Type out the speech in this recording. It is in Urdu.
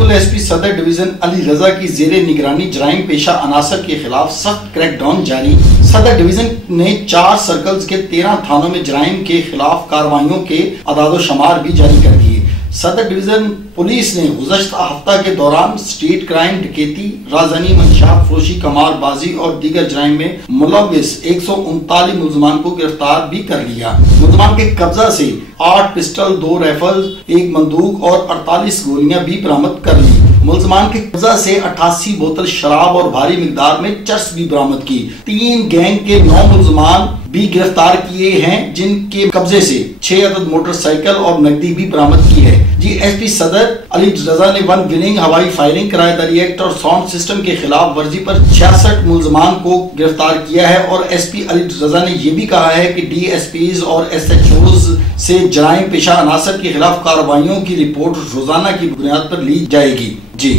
کل ایس پی صدر ڈویژن علی رضا کی زیر نگرانی جرائم پیشہ عناصر کے خلاف سخت کریک ڈاؤن جاری۔ صدر ڈویژن نے 4 سرکلز کے 13 تھانوں میں جرائم کے خلاف کارروائیوں کے اعداد و شمار بھی جاری کر دیے۔ صدر ڈویژن پولیس نے گزشتہ ہفتہ کے دوران اسٹریٹ کرائم، ڈکیتی، رازنی، منشیات فروشی، قمار بازی اور دیگر جرائم میں ملوث 139 ملزمان کو گرفتار بھی کر لیا۔ ملزمان کے قبضہ سے 8 پسٹل، 2 رائفل، 1 بندوق اور 48 گولیاں بھی برآمد کر لی۔ ملزمان کے قبضہ سے 88 بوتل شراب اور بھاری مقدار میں چرس بھی برآمد کی۔ 3 گینگ کے 9 ملزمان بھی گرفتار کیے ہیں، جن کے قبضے سے 6 عدد موٹر سائیکل اور نقدی بھی برآمد کی ہے۔ جی ایس پی صدر علی رضا نے 1 وننگ ہوائی فائرنگ، کرایہ داری ایکٹ اور ساؤنڈ سسٹم کے خلاف ورزی پر 66 ملزمان کو گرفتار کیا ہے، اور ایس پی علی رضا نے یہ بھی کہا ہے کہ ڈی ایس پیز اور ایس ایچ اوز سے جرائم پیشہ عناصر کے خلاف کارروائیوں کی رپورٹ روزانہ کی بنیاد پر لی جائے گی۔ جی